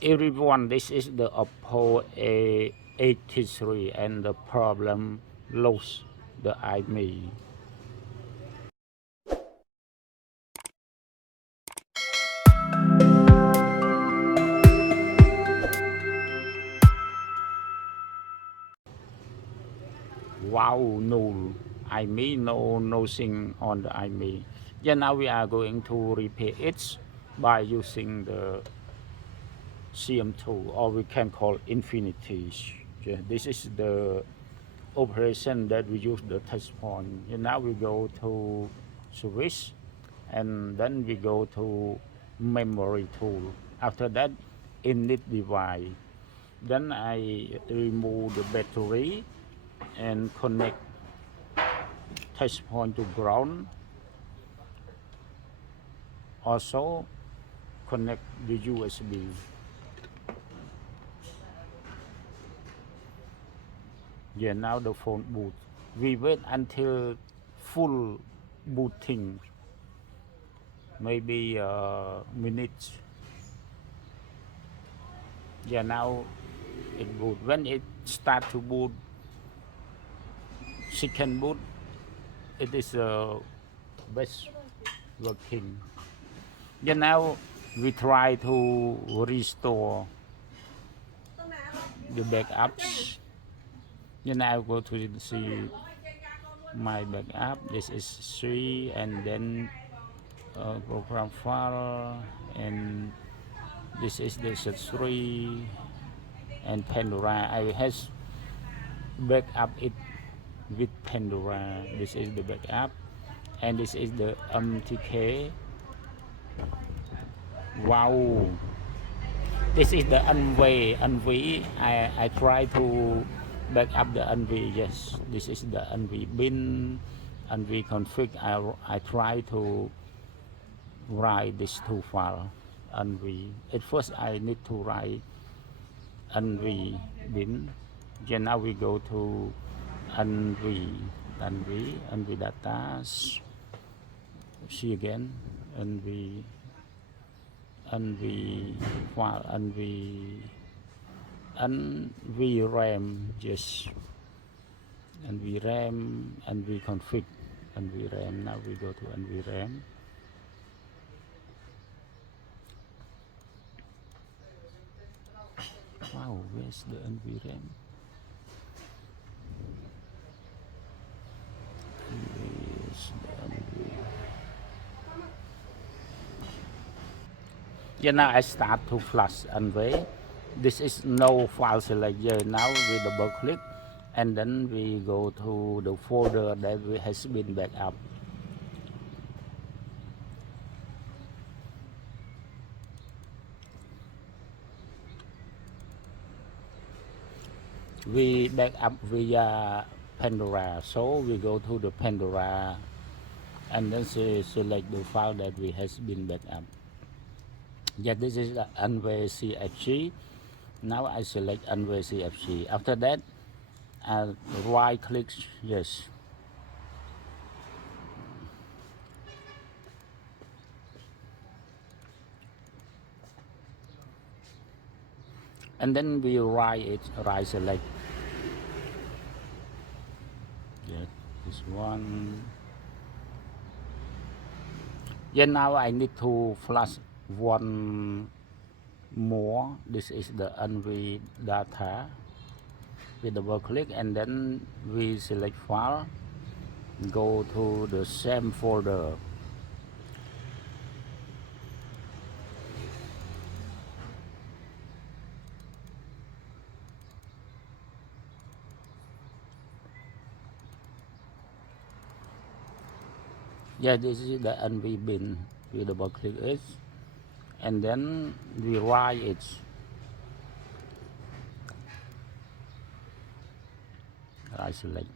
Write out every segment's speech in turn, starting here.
Everyone, this is the OPPO A83 and the problem lost the IMEI. Wow, no IMEI, no nothing on the IMEI. Yeah, now we are going to repair it by using the CM2, or we can call infinity. Yeah, this is the operation that we use the touch point. And now we go to switch, and then we go to memory tool. After that, init device. Then I remove the battery and connect touch point to ground. Also connect the USB. Yeah, now the phone boot. We wait until full booting, maybe minutes. Yeah, now it boot. When it start to boot, second boot, it is best working. Yeah, now we try to restore the backups. Yeah, now go to see my backup. This is 3, and then program file, and this is the set 3 and Pandora. I has backup it with Pandora. This is the backup, and this is the MTK. Wow, this is the NV. I try to back up the NV. Yes, this is the NV bin, NV config. I try to write this two file NV. At first I need to write NV bin. Then now we go to NV data. See again, NV file, NV RAM. Yes, NV RAM, NV config, NV RAM. Now we go to NV RAM. Wow, where's the NV RAM? Where's the NV? Yeah, now I start to flash NV. This is no file selector. Now we double click, and then we go to the folder that has been backed up. We back up via Pandora, so we go to the Pandora and then select the file that we has been backed up. Yeah, this is the NVCFG. Now I select NVCFG. After that, I right click, yes. And then we right select. Yeah, this one. Yeah, now I need to flash one more. This is the NV data. We double click, and then we select file, go to the same folder. Yeah, this is the NV bin. We double click it, and then we write it. I select.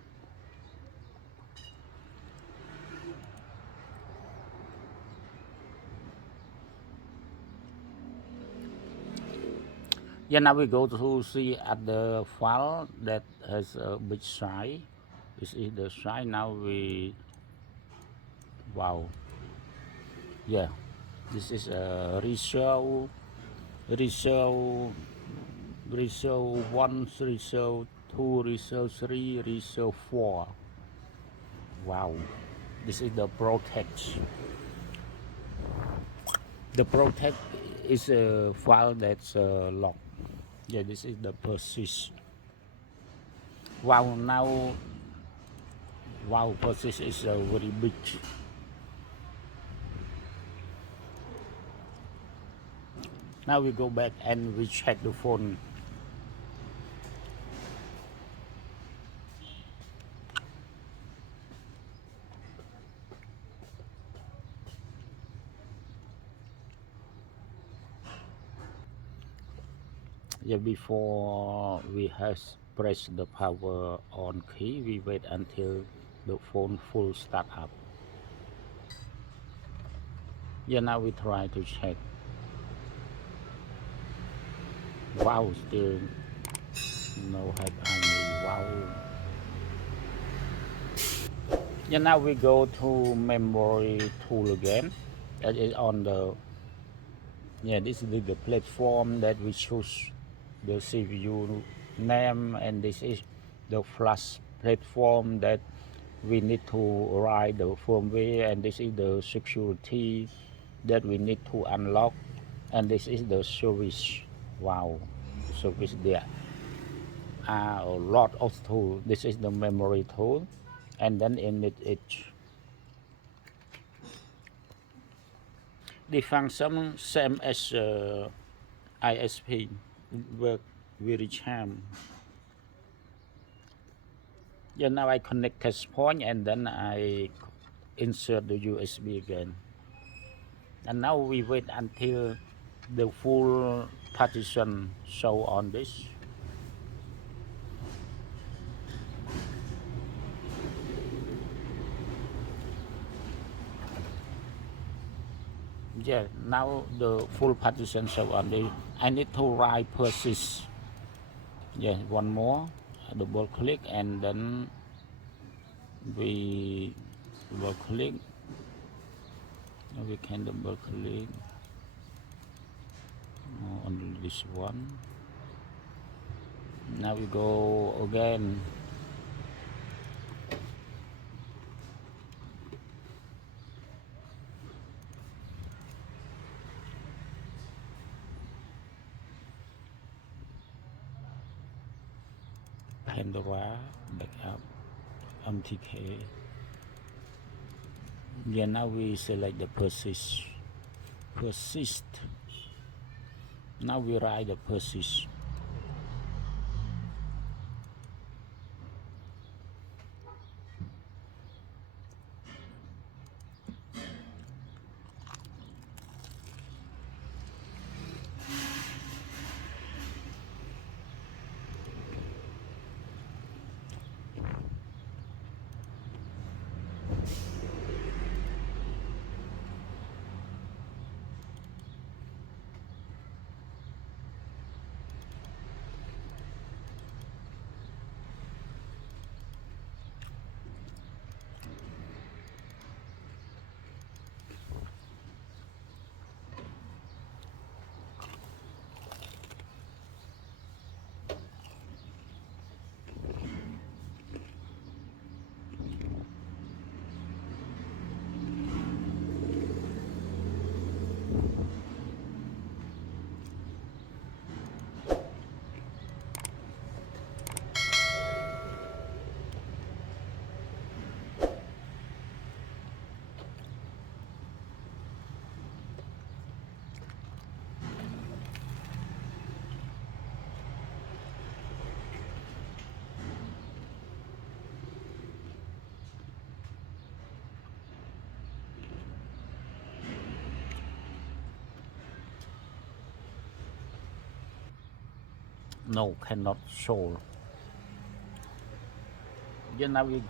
Yeah, now we go to see at the file that has a big size. This is the size. Now we, wow. Yeah, this is a reserve, reserve 1, reserve 2, reserve 3, reserve 4. Wow, this is the protect. The protect is a file that's locked. Yeah, this is the persist. Wow, now, wow, persist is very big. Now we go back and we check the phone. Yeah, before we have pressed the power on key, we wait until the phone full start up. Yeah, now we try to check. Wow, still no have any. Wow. Yeah, now we go to memory tool again. That is on the, yeah, this is the platform that we choose the CPU name, and this is the flash platform that we need to write the firmware, and this is the security that we need to unlock, and this is the service. Wow, service there are a lot of tools. This is the memory tool, and then in it the function same as ISP, work very charm. Yeah, now I connect test point and then I insert the USB again. And now we wait until the full partition show on this. Yeah, now the full partition show on this. I need to write persist. Yeah, one more, double click, and then we double click. We can double click on this one. Now we go again. Pandora, backup, MTK. Yeah, now we select the persist. Persist. Now we write the persist. No, cannot show. Yeah, now we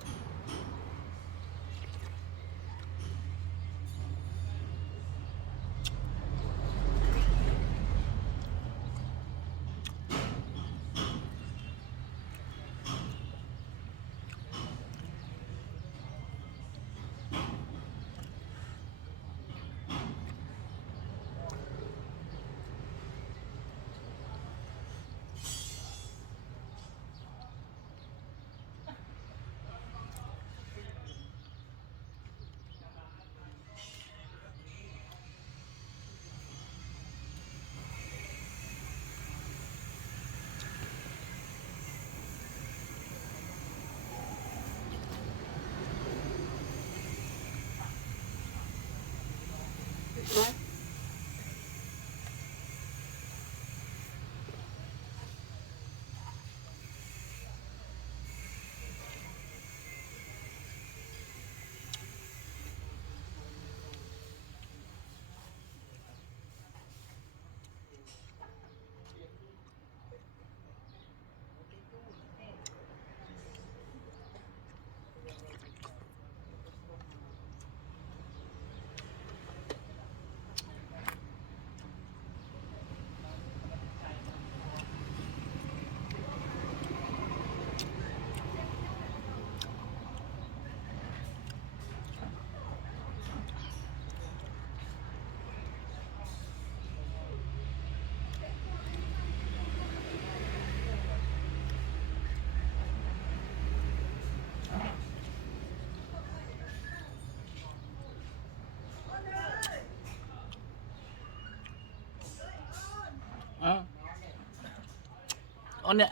ôn nè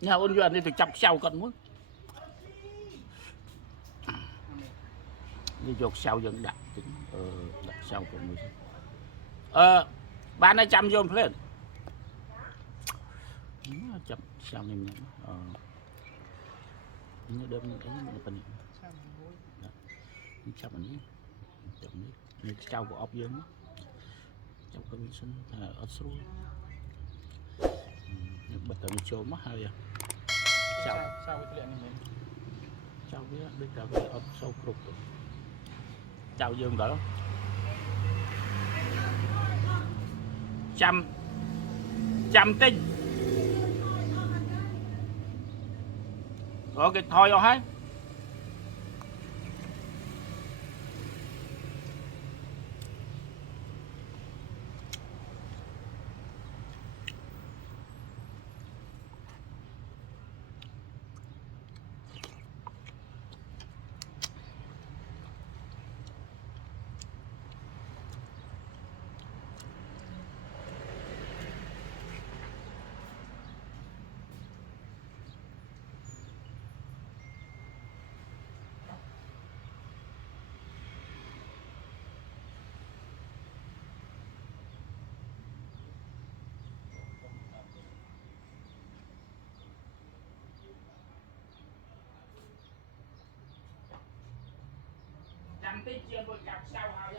nhà ôn duyên đi từ chọc sau con muốn đi dọc sau dân đặt đặt sau con muốn bạn ấy chăm vô lên chậm sao em nhớ nó đơm ấy nó bên chậm này chậm này trao của ốc dương trong công sinh ở số bật tầm trộm mất hơi sao sao cái chuyện này sao biết biết là cái ốc sâu cục trao dương đó chăm chăm tinh ok thôi rồi hết chăm tích chưa có chặt sao hả